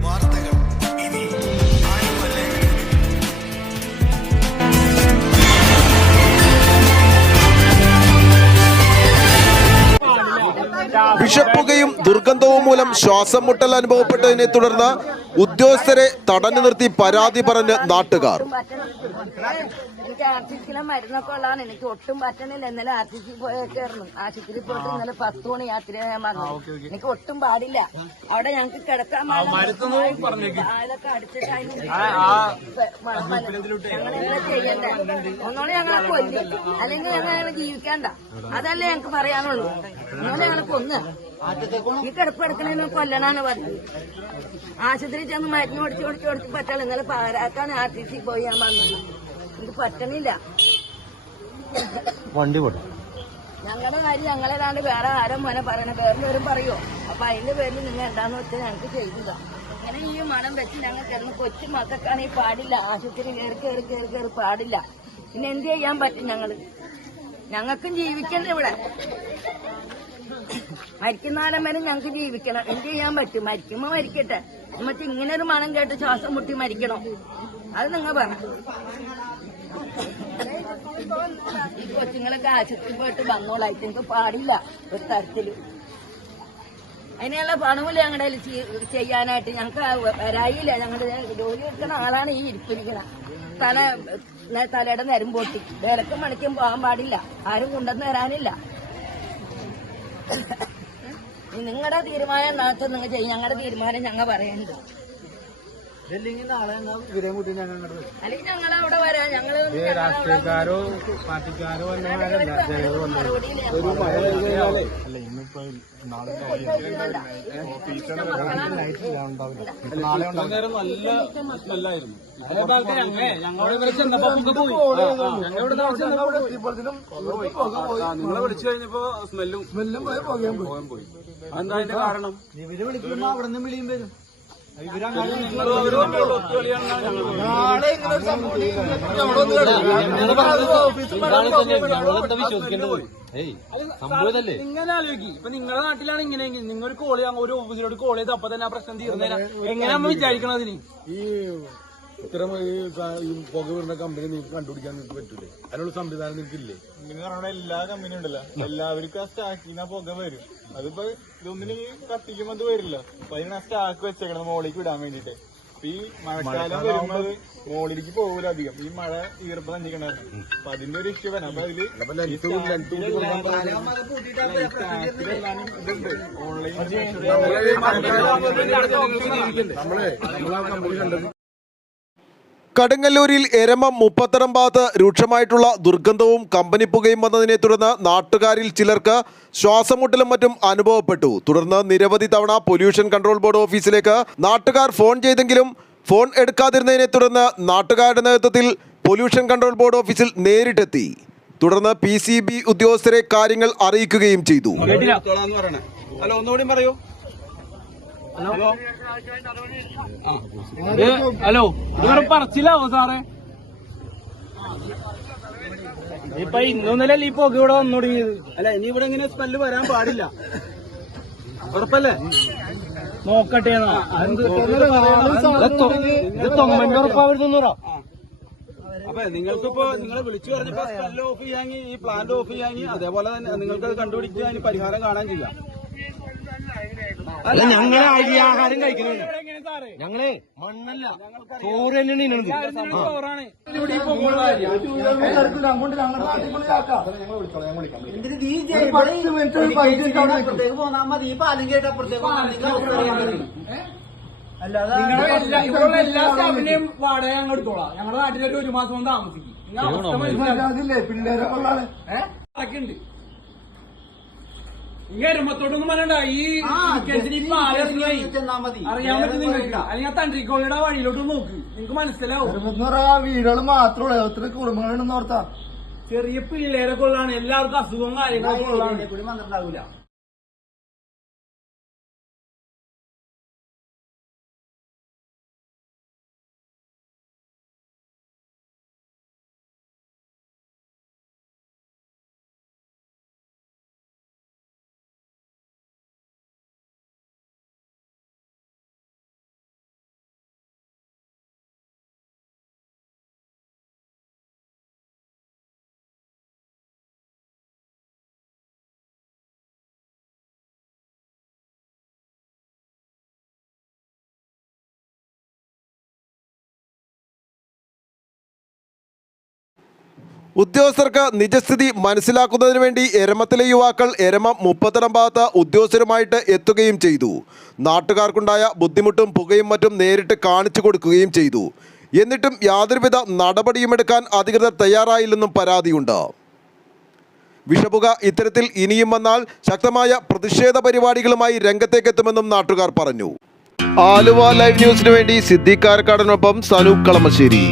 വാർത്തകൾ ഇനി വിഷപ്പുകയും ദുർഗന്ധവും മൂലം ശ്വാസം മുട്ടൽ അനുഭവപ്പെട്ടതിനെ തുടർന്ന് ഉദ്യോഗസ്ഥരെ തടഞ്ഞു നിർത്തി പരാതി പറഞ്ഞ് നാട്ടുകാർ. എനിക്ക് ആർട്ടിസിലെ മരുന്നൊക്കെ ഉള്ളതാണ്. എനിക്ക് ഒട്ടും പറ്റണില്ല. ഇന്നലെ ആർട്ടിസിൽ പോയേക്കായിരുന്നു. ആശുപത്രിയിൽ പോയിട്ട് ഇന്നലെ പത്ത് മണി യാത്ര ചെയ്യാൻ പറഞ്ഞു എനിക്ക് ഒട്ടും പാടില്ല. അവിടെ ഞങ്ങൾക്ക് കിടക്കാൻ കാലൊക്കെ അടിച്ചിട്ട് ഞങ്ങളെന്താ ചെയ്യണ്ടേ? ഒന്നുകൂടെ ഞങ്ങളെ കൊല്ലി. അല്ലെങ്കിൽ ഞങ്ങൾ ജീവിക്കണ്ട. അതല്ലേ ഞങ്ങൾക്ക് പറയാനുള്ളൂ. ഒന്നുകൂടെ ഞങ്ങളെ കൊന്ന്. ഈ കിടപ്പ് എടുക്കണേന്ന് കൊല്ലണാണ് പറഞ്ഞത്. ആശുപത്രി ചെന്ന് മരുന്ന് ഓടിച്ച് ഓടിച്ച് ഓടിച്ച് പറ്റാളെ ഇന്നലെ പാരാക്കാൻ ആർ ടി സി പോയി ഞാൻ വന്നത്. എനിക്ക് പറ്റണില്ല. വണ്ടി പോട്ടെ. ഞങ്ങളുടെ കാര്യം ഞങ്ങളേതാണ്ട് വേറെ ആരും മോനെ പറയണ. വേറെല്ലാവരും പറയോ? അപ്പൊ അതിന്റെ പേരിൽ നിങ്ങൾ എന്താന്ന് വെച്ചാൽ ഞങ്ങൾക്ക് ചെയ്തില്ല. ഇങ്ങനെ ഈ മണം വെച്ച് ഞങ്ങൾ കിടന്ന് കൊച്ചു മക്കൾക്കാണെങ്കിൽ പാടില്ല. ആശുപത്രി കയറി കയറി കയറി കയറി പാടില്ല. പിന്നെ എന്ത് ചെയ്യാൻ പറ്റും ഞങ്ങൾ? ഞങ്ങൾക്കും ജീവിക്കണ്ട ഇവിടെ. മരിക്കുന്നാലം വരെ ഞങ്ങൾക്ക് ജീവിക്കണം. എന്ത് ചെയ്യാൻ പറ്റും? മരിക്കുമ്പോ മരിക്കട്ടെ. മറ്റേ ഇങ്ങനെ ഒരു മണം കേട്ട് ശ്വാസം മുട്ടി മരിക്കണം. അത് നിങ്ങൾ പറ. ഈ കൊച്ചുങ്ങളൊക്കെ ആശുപത്രി പോയിട്ട് വന്നോളായിട്ട് എനിക്ക് പാടില്ല ഒരു തരത്തിൽ. അതിനുള്ള പണമില്ല ഞങ്ങളുടെ ചെയ്യാനായിട്ട്. ഞങ്ങൾക്ക് വരായില്ല. ഞങ്ങളുടെ ജോലി എടുക്കുന്ന ആളാണ് ഈ ഇരിപ്പിരിക്കണ. തല തലയുടെ നേരം പൊട്ടി. വിലക്കും മണിക്കും പോകാൻ പാടില്ല. ആരും കൊണ്ടുവന്ന് തരാനില്ല. നിങ്ങളുടെ തീരുമാനം നാട്ടിൽ നിങ്ങൾ ചെയ്യും. ഞങ്ങളുടെ തീരുമാനം ഞങ്ങൾ പറയുന്നുണ്ട് ഇല്ലെങ്കിൽ നാളെ ഞങ്ങൾ ഇവരെയും കൂട്ടി ഞങ്ങൾ അങ്ങോട്ട് വരും. അല്ലെങ്കിൽ ഞങ്ങൾ അവിടെ വരാം. ഞങ്ങൾ രാഷ്ട്രീയക്കാരോ പാർട്ടിക്കാരോ അല്ല ഇന്നിപ്പോ നാളെ നാളെ ഉണ്ടാവും. നിങ്ങളെ വിളിച്ചു കഴിഞ്ഞപ്പോ സ്മെല്ലും സ്മെല്ലും പോയി പോയി. അതെന്താ അതിന്റെ കാരണം? ഇവർ വിളിക്കുമ്പോ അവിടെ നിന്ന് വിളിയും വരും. ഞങ്ങൾ ഇങ്ങനെ ആലോചിക്കും ഇപ്പൊ നിങ്ങളുടെ നാട്ടിലാണ് ഇങ്ങനെയെങ്കിൽ നിങ്ങൾ ഒരു കോൾ ചെയ്യാൻ ഒരു ഓഫീസിലോട്ട് കോൾ ചെയ്ത് അപ്പൊ തന്നെ ആ പ്രശ്നം തീർന്നേരാ. എങ്ങനെ നമ്മൾ വിചാരിക്കണം അതിന് ഈ ഇത്തരം ഈ പുക വരുന്ന കമ്പനി നിങ്ങൾക്ക് കണ്ടുപിടിക്കാൻ നിങ്ങൾക്ക് പറ്റൂലേ അതിനുള്ള സംവിധാനം നിങ്ങൾക്കില്ലേ ഇങ്ങനെ പറഞ്ഞ എല്ലാ കമ്പനി ഉണ്ടല്ലോ എല്ലാവർക്കും ആ സ്റ്റാക്കിന്ന് ആ പുക വരും അതിപ്പോ ഇതൊന്നിനും ഈ കത്തിക്കുമ്പോ അത് വരില്ല അപ്പൊ അതിനാ സ്റ്റാക്ക് വെച്ചേക്കണം മോളിലേക്ക് വിടാൻ വേണ്ടിട്ട് അപ്പൊ ഈ മഴക്കാലം വരുമ്പോൾ മോളിലേക്ക് പോകൂല അധികം ഈ മഴ ഈർപ്പം തന്നിക്കണായിരുന്നു അപ്പൊ അതിന്റെ ഒരു ഇഷ്യൂ വരാം അപ്പൊ അതിൽ ഓൺലൈൻ നമ്മളെ നമ്മളാ കമ്പനി കണ്ടത് കടുങ്ങല്ലൂരിൽ എരമ മുപ്പത്തരം ഭാഗത്ത് രൂക്ഷമായിട്ടുള്ള ദുർഗന്ധവും കമ്പനി പുകയും വന്നതിനെ തുടർന്ന് നാട്ടുകാരിൽ ചിലർക്ക് ശ്വാസമുട്ടലും മറ്റും അനുഭവപ്പെട്ടു. തുടർന്ന് നിരവധി തവണ പൊല്യൂഷൻ കൺട്രോൾ ബോർഡ് ഓഫീസിലേക്ക് നാട്ടുകാർ ഫോൺ ചെയ്തെങ്കിലും ഫോൺ എടുക്കാതിരുന്നതിനെ തുടർന്ന് നാട്ടുകാരുടെ നേതൃത്വത്തിൽ പൊല്യൂഷൻ കൺട്രോൾ ബോർഡ് ഓഫീസിൽ നേരിട്ടെത്തി. തുടർന്ന് പി ഉദ്യോഗസ്ഥരെ കാര്യങ്ങൾ അറിയിക്കുകയും ചെയ്തു. ഹലോ ഒന്നുകൂടി പറയൂ. ഹലോ ഹലോ ഇതൊരു പറച്ചിലാവോ സാറേ? ഇപ്പൊ ഇന്നൊന്നല്ലേ ഈ പുക ഇവിടെ വന്നു തുടങ്ങിയത് അല്ല ഇനി ഇവിടെ ഇങ്ങനെ സ്മെല്ല് വരാൻ പാടില്ല. ഉറപ്പല്ലേ? നോക്കട്ടെ അപ്പൊ നിങ്ങൾക്കിപ്പോ നിങ്ങൾ വിളിച്ചു പറഞ്ഞപ്പോ സ്മെല്ല് ഓഫ് ചെയ്യാങ്ങി ഈ പ്ലാന്റ് ഓഫ് ചെയ്യാങ്ങി അതേപോലെ തന്നെ നിങ്ങൾക്ക് അത് കണ്ടുപിടിച്ച് അതിന് പരിഹാരം കാണാൻ ചെയ്യാം അല്ല ഞങ്ങളെ അരി ആഹാരം കഴിക്കുന്നത് ഞങ്ങളെ മണ്ണല്ല. ചോറ് തന്നെയാണ് എല്ലാ സ്റ്റാഫിന്റെയും വാടക ഞങ്ങൾ എടുത്തോളാം. ഞങ്ങളുടെ നാട്ടിലൊരു ഒരു മാസം കൊണ്ട് താമസിക്കും. പിള്ളേരെ കൊള്ളാണ്? ഉണ്ട് പറയണ്ട ഈ കിണറ്റിൽ ഈ പാലിറങ്ങിയായി അറിയാൻ പറ്റും നിങ്ങൾക്ക് അല്ലെങ്കിൽ ആ തണ്ടിക്കോളിയുടെ വഴിയിലോട്ട് നോക്ക്. നിങ്ങൾക്ക് മനസ്സിലാവും. വീടുകൾ മാത്രമേ ഒത്തിരി കുടുംബങ്ങളുണ്ടെന്ന് ഓർത്താ. ചെറിയ പിള്ളേരെ കൊള്ളാണ്. എല്ലാവർക്കും അസുഖവും കാര്യങ്ങളൊക്കെ ഉള്ളതാണ്. ഉദ്യോഗസ്ഥർക്ക് നിജസ്ഥിതി മനസ്സിലാക്കുന്നതിന് വേണ്ടി എരമത്തിലെ യുവാക്കൾ എരമ മുപ്പത്തടം ഭാഗത്ത് ഉദ്യോഗസ്ഥരുമായിട്ട് എത്തുകയും ചെയ്തു. നാട്ടുകാർക്കുണ്ടായ ബുദ്ധിമുട്ടും പുകയും മറ്റും നേരിട്ട് കാണിച്ചു കൊടുക്കുകയും ചെയ്തു. എന്നിട്ടും യാതൊരുവിധ നടപടിയുമെടുക്കാൻ അധികൃതർ തയ്യാറായില്ലെന്നും പരാതിയുണ്ട്. വിഷപുക ഇത്തരത്തിൽ ഇനിയും വന്നാൽ ശക്തമായ പ്രതിഷേധ പരിപാടികളുമായി രംഗത്തേക്കെത്തുമെന്നും നാട്ടുകാർ പറഞ്ഞു. ആലുവ ലൈവ് ന്യൂസിനു വേണ്ടി സിദ്ദീഖ് കാരക്കാടനൊപ്പം സനൂപ് കളമശ്ശേരി.